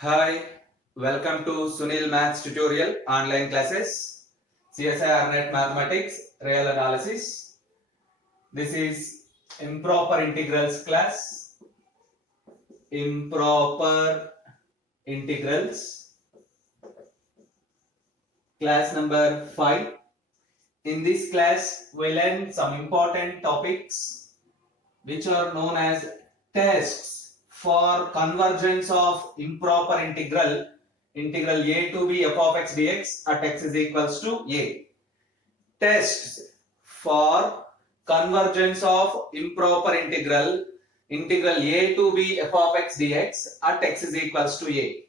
Hi, welcome to Sunil Maths tutorial online classes, CSIR Net Mathematics, Real Analysis. This is improper integrals class, improper integrals, class number 5. In this class, we learn some important topics which are known as tests for convergence of improper integral a to b f of x dx at x is equals to a. Tests for convergence of improper integral a to b f of x dx at x is equals to a.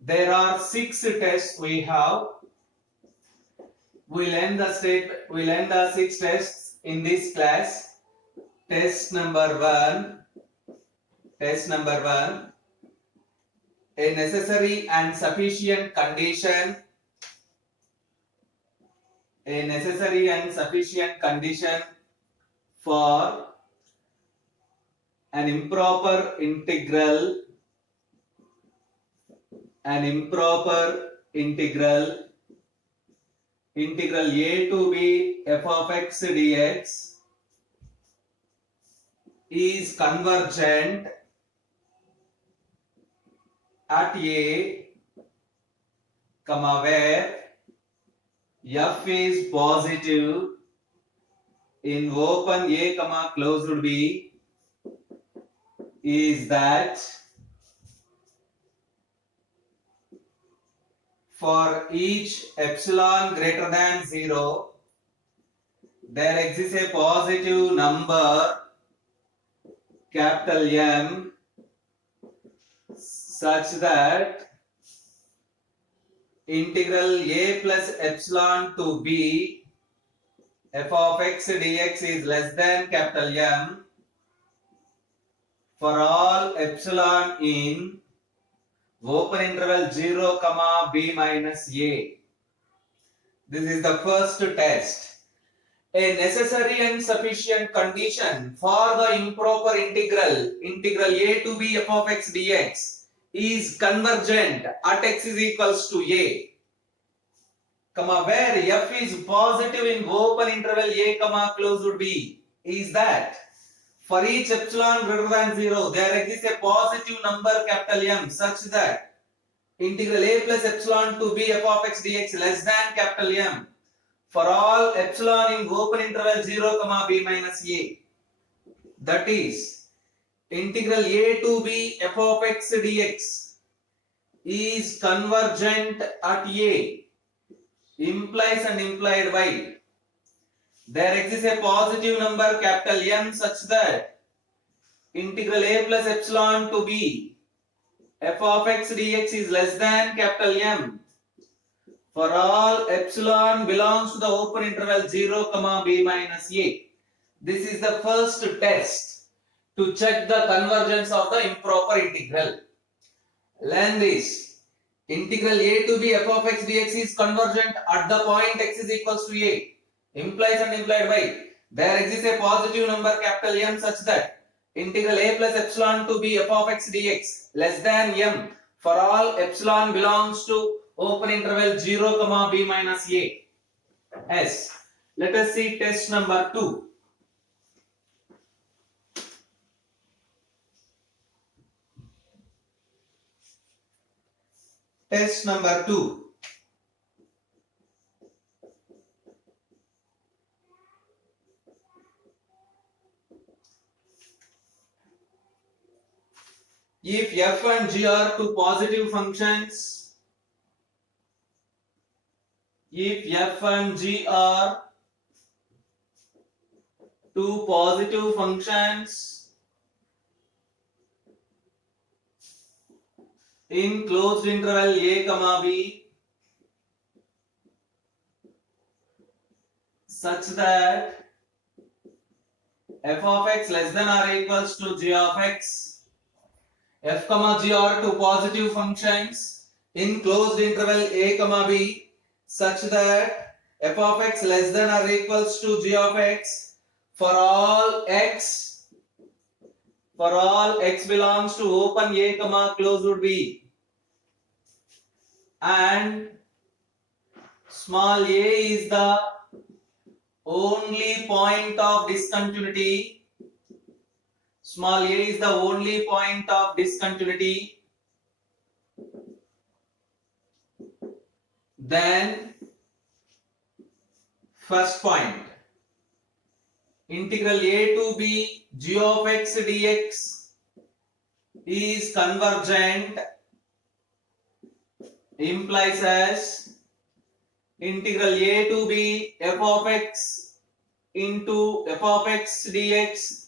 There are 6 tests we have. We'll end the 6 tests in this class. Test number 1, a necessary and sufficient condition for an improper integral a to b f of x dx is convergent at a, where f is positive in open a, closed b, is that for each epsilon greater than 0, there exists a positive number capital M such that integral a plus epsilon to b f of x dx is less than capital M for all epsilon in open interval 0, b minus a. This is the first test. A necessary and sufficient condition for the improper integral a to b f of x dx is convergent at x is equals to a, where f is positive in open interval a, closed b, is that for each epsilon greater than 0, there exists a positive number capital M such that integral a plus epsilon to b f of x dx less than capital M for all epsilon in open interval 0, b minus a. That is, integral a to b f of x dx is convergent at a, implies and implied by there exists a positive number capital M such that integral a plus epsilon to b f of x dx is less than capital M for all epsilon belongs to the open interval 0, b minus a. This is the first test to check the convergence of the improper integral. Learn this. Integral a to b f of x dx is convergent at the point x is equals to a. Implies and implied by there exists a positive number capital M such that integral a plus epsilon to b f of x dx less than M for all epsilon belongs to open interval 0, b minus a. S. Let us see test number 2. Test number 2. If f and g are two positive functions, in closed interval a, b such that f of x less than or equals to g of x, f, g are two positive functions in closed interval a, b such that f of x less than or equals to g of x for all x belongs to open a, closed b. and small a is the only point of discontinuity. Small a is the only point of discontinuity. Then first point, integral a to b g of x dx is convergent implies as integral a to b f of x into f of x dx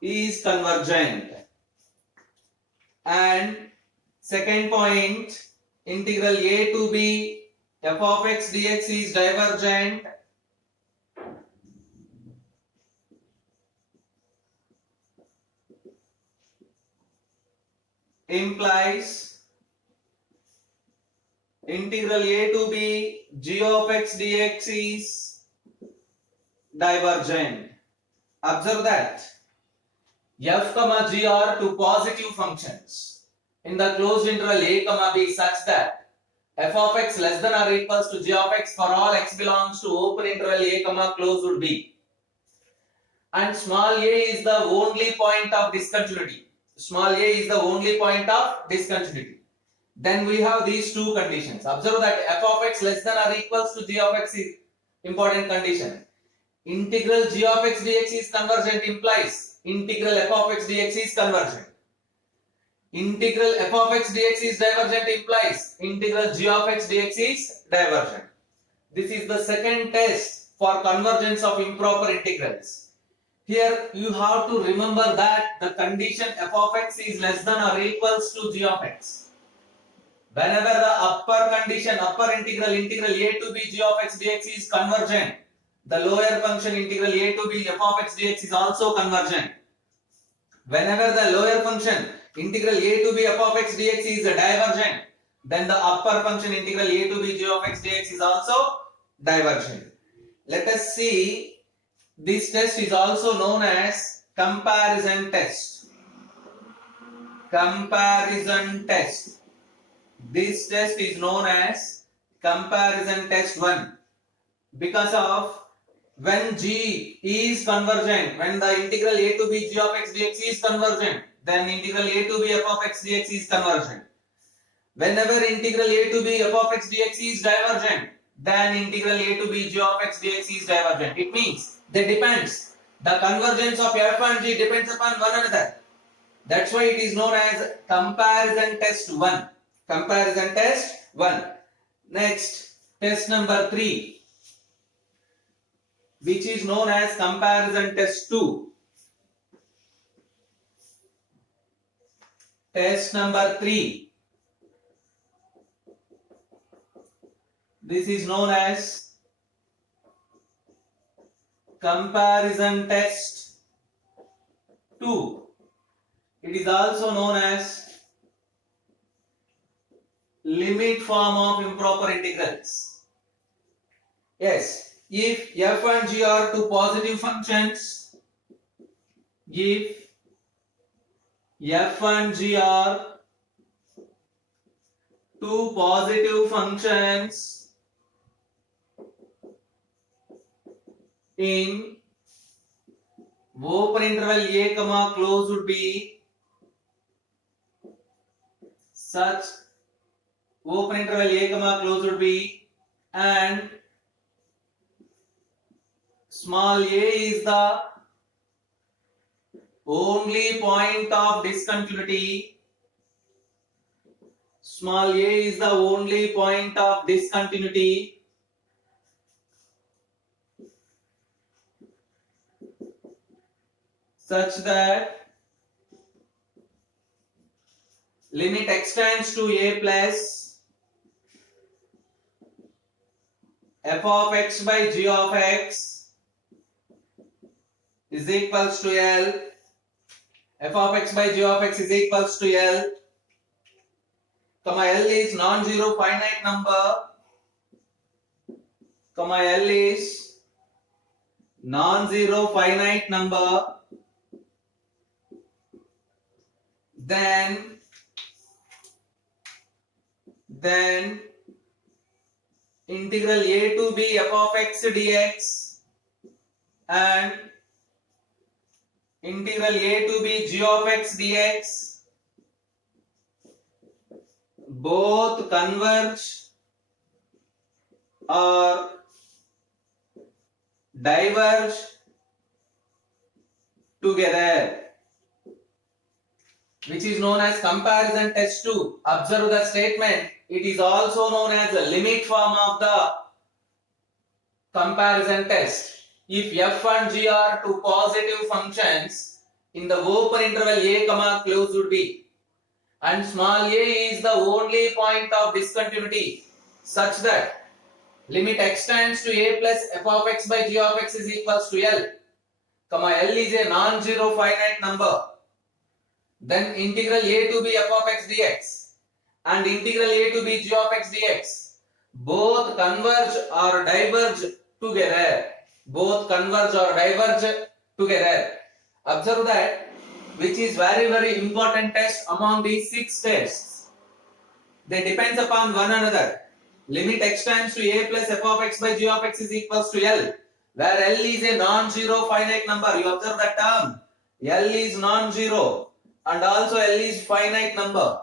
is convergent. And second point, integral a to b f of x dx is divergent implies integral a to b g of x dx is divergent. Observe that f comma g are two positive functions in the closed interval a comma b such that f of x less than or equals to g of x for all x belongs to open interval a comma closed b, and small a is the only point of discontinuity. Small a is the only point of discontinuity. Then we have these two conditions. Observe that f of x less than or equals to g of x is important condition. Integral g of x dx is convergent implies integral f of x dx is convergent. Integral f of x dx is divergent implies integral g of x dx is divergent. This is the second test for convergence of improper integrals. Here you have to remember that the condition f of x is less than or equals to g of x. Whenever the upper condition, upper integral a to b g of x dx is convergent, the lower function integral a to b f of x dx is also convergent. Whenever the lower function integral a to b f of x dx is divergent, then the upper function integral a to b g of x dx is also divergent. Let us see, this test is also known as comparison test. Comparison test. This test is known as comparison test 1 because of when g is convergent, when the integral a to b g of x dx is convergent, then integral a to b f of x dx is convergent. Whenever integral a to b f of x dx is divergent, then integral a to b g of x dx is divergent. It means they depends. The convergence of f and g depends upon one another. That's why it is known as comparison test 1. Comparison test 1. Next, test number 3, which is known as comparison test 2. Test number 3. This is known as comparison test 2. It is also known as limit form of improper integrals. Yes, if f and g are two positive functions, if f and g are two positive functions in open interval a comma closed b, such open interval a comma closed b, and small a is the only point of discontinuity. Small a is the only point of discontinuity. Such that limit extends to a plus f of x by g of x is equals to L. F of x by g of x is equals to L, comma L is non-zero finite number, comma L is non-zero finite number, then then integral a to b f of x dx and integral a to b g of x dx both converge or diverge together, which is known as comparison test 2. Observe the statement. It is also known as the limit form of the comparison test. If f and g are two positive functions in the open interval a comma closed b, and small a is the only point of discontinuity such that limit x tends to a plus f of x by g of x is equals to L, comma L is a non-zero finite number, then integral a to b f of x dx and integral a to b g of x dx both converge or diverge together. Both converge or diverge together. Observe that, which is very important test among these 6 tests. They depends upon one another. Limit x tends to a plus f of x by g of x is equals to L, where L is a non-zero finite number. You observe that term. L is non-zero and also L is finite number.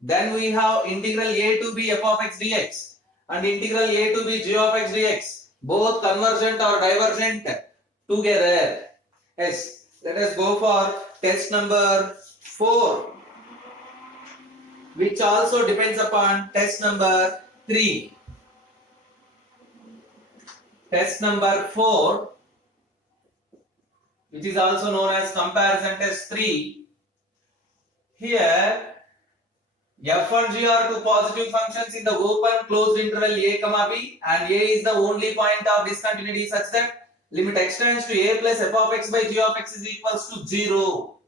Then we have integral a to b f of x dx and integral a to b g of x dx, both convergent or divergent together. Yes, let us go for test number 4, which also depends upon test number 3. Test number 4, which is also known as comparison test 3. Here f and g are two positive functions in the open closed interval a comma b, and a is the only point of discontinuity such that limit x tends to a plus f of x by g of x is equals to 0.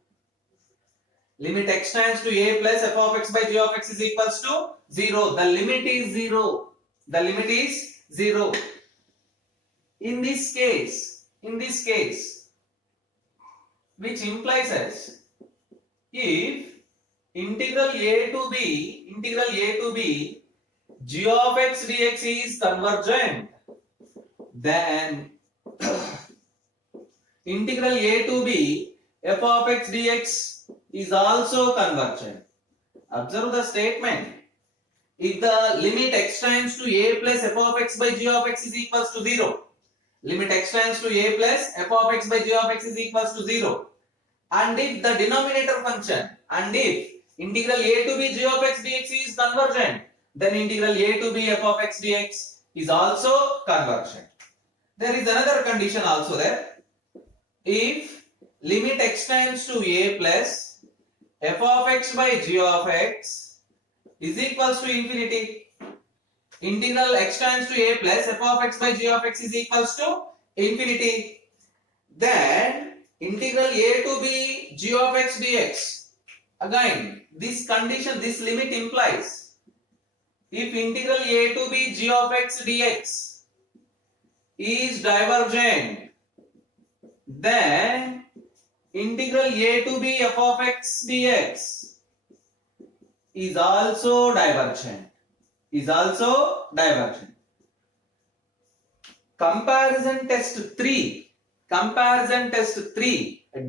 Limit x tends to a plus f of x by g of x is equals to 0. The limit is 0. The limit is 0. In this case, which implies as if integral a to b g of x dx is convergent, then integral a to b f of x dx is also convergent. Observe the statement. If the limit x tends to a plus f of x by g of x is equals to 0, limit x tends to a plus f of x by g of x is equals to 0, and if the denominator function, and if integral a to b g of x dx is convergent, then integral a to b f of x dx is also convergent. There is another condition also there. If limit x tends to a plus f of x by g of x is equals to infinity, integral x tends to a plus f of x by g of x is equals to infinity, then integral a to b g of x dx, again this condition, this limit implies if integral a to b g of x dx is divergent, then integral a to b f of x dx is also divergent. Comparison test 3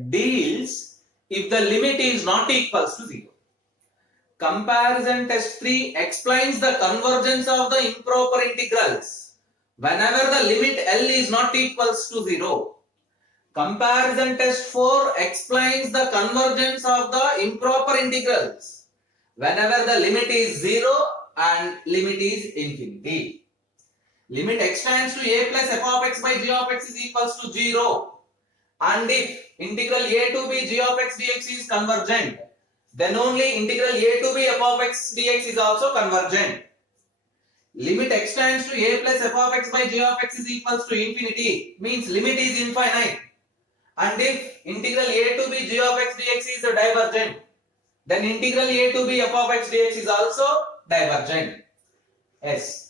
deals if the limit is not equals to 0. Comparison test 3 explains the convergence of the improper integrals whenever the limit L is not equals to 0. Comparison test 4 explains the convergence of the improper integrals whenever the limit is 0 and limit is infinity. Limit x tends to a plus f of x by g of x is equals to 0, and if integral a to b g of x dx is convergent, then only integral a to b f of x dx is also convergent. Limit x tends to a plus f of x by g of x is equals to infinity means limit is infinite, and if integral a to b g of x dx is divergent, then integral a to b f of x dx is also divergent. Yes.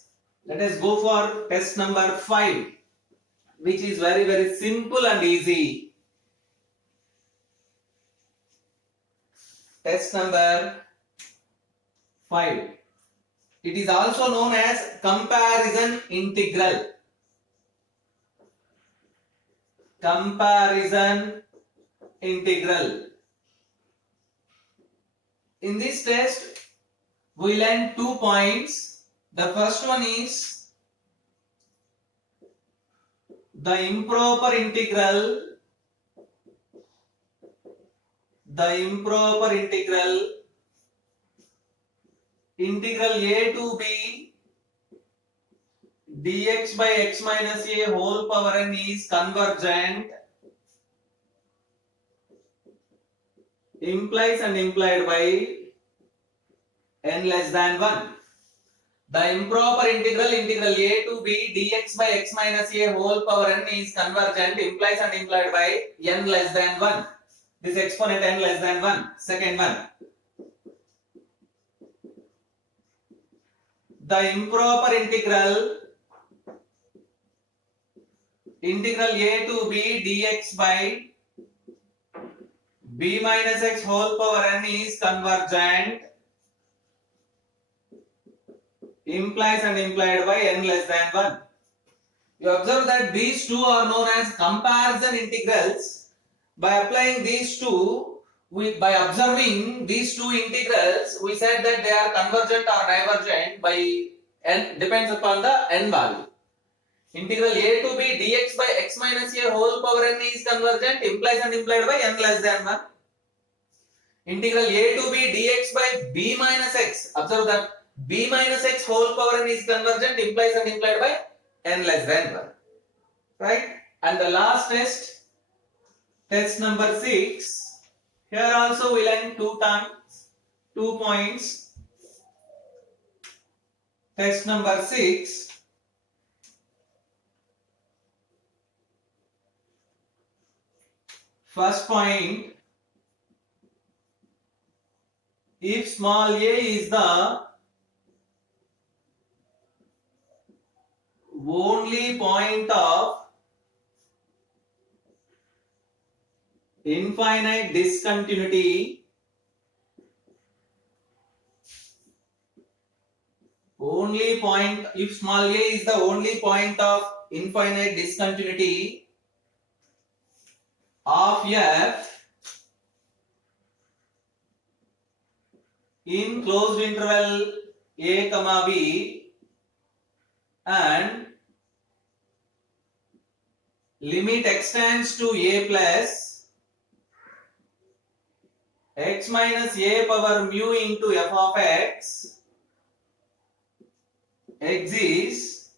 Let us go for test number 5, which is very simple and easy. Test number 5. It is also known as comparison integral. Comparison integral. In this test, we learn 2 points. The first one is the improper integral. Integral a to b dx by x minus a whole power n is convergent. Implies and implied by n less than 1. The improper integral a to b dx by x minus a whole power n is convergent. Implies and implied by n less than 1. This exponent n less than 1. Second one. The improper integral a to b dx by b minus x whole power n is convergent. Implies and implied by n less than 1. You observe that these two are known as comparison integrals. By applying these two, by observing these two integrals, we said that they are convergent or divergent by n, depends upon the n value. Integral a to b dx by x minus a whole power n is convergent. Implies and implied by n less than 1. Integral a to b dx by b minus x. Observe that b minus x whole power n is convergent. Implies and implied by n less than 1. Right? And the last test, test number 6. Here also we learn 2 terms, 2 points. Test number 6. First point, if small a is the only point of infinite discontinuity, if small a is the only point of infinite discontinuity of f in closed interval a comma b, and limit extends to a plus x minus a power mu into f of x exists,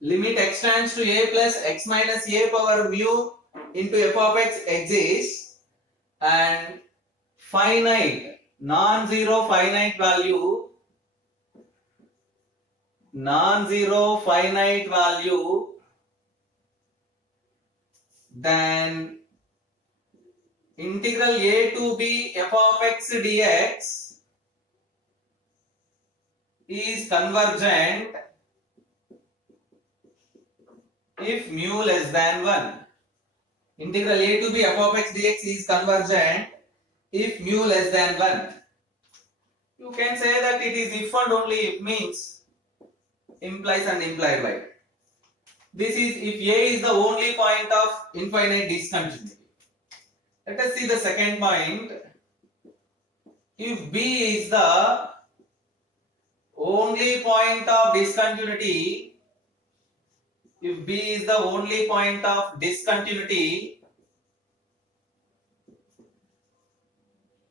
limit extends to a plus x minus a power mu into f of x exists, and finite non-zero finite value then integral a to b f of x dx is convergent if mu less than 1. Integral a to b f of x dx is convergent if mu less than 1. You can say that it is if and only if, means implies and implied by. This is if a is the only point of infinite discontinuity. Let us see the second point. If b is the only point of discontinuity, if b is the only point of discontinuity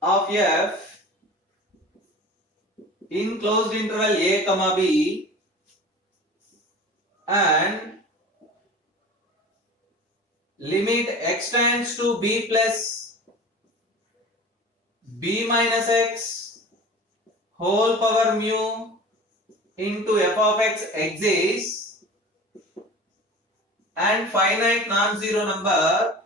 of f in closed interval a comma b, and limit extends to b plus b minus x whole power mu into f of x exists, and finite non-zero number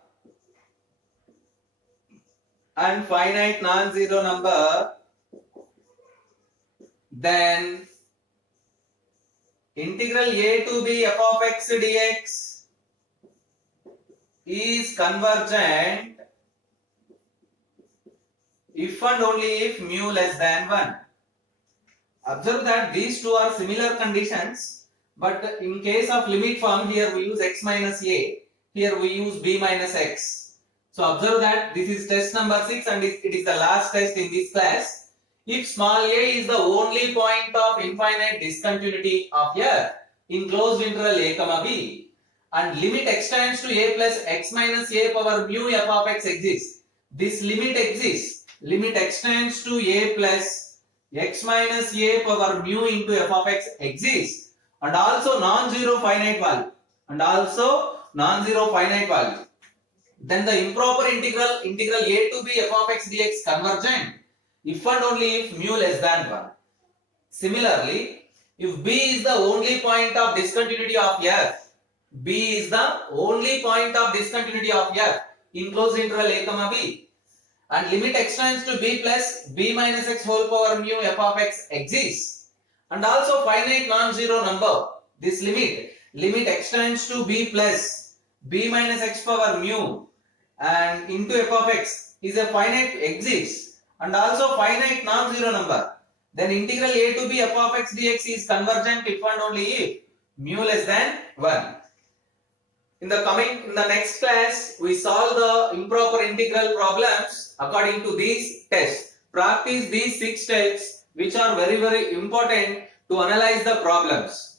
then integral a to b f of x dx is convergent if and only if mu less than 1. Observe that these two are similar conditions, but in case of limit form, here we use x minus a, here we use b minus x. So observe that this is test number 6 and it is the last test in this class. If small a is the only point of infinite discontinuity of f in closed interval a comma b, and limit extends to a plus x minus a power mu f of x exists. This limit exists. Limit extends to a plus x minus a power mu into f of x exists, and also non-zero finite value. Then the improper integral a to b f of x dx convergent if and only if mu less than 1. Similarly, if b is the only point of discontinuity of f, b is the only point of discontinuity of f in closed interval a comma b, and limit extends to b plus b minus x whole power mu f of x exists, and also finite non-zero number. This limit extends to b plus b minus x power mu and into f of x is a finite exists, and also finite non-zero number. Then integral a to b f of x dx is convergent if and only if mu less than 1. In the next class, we solve the improper integral problems according to these tests. Practice these 6 tests which are very important to analyze the problems.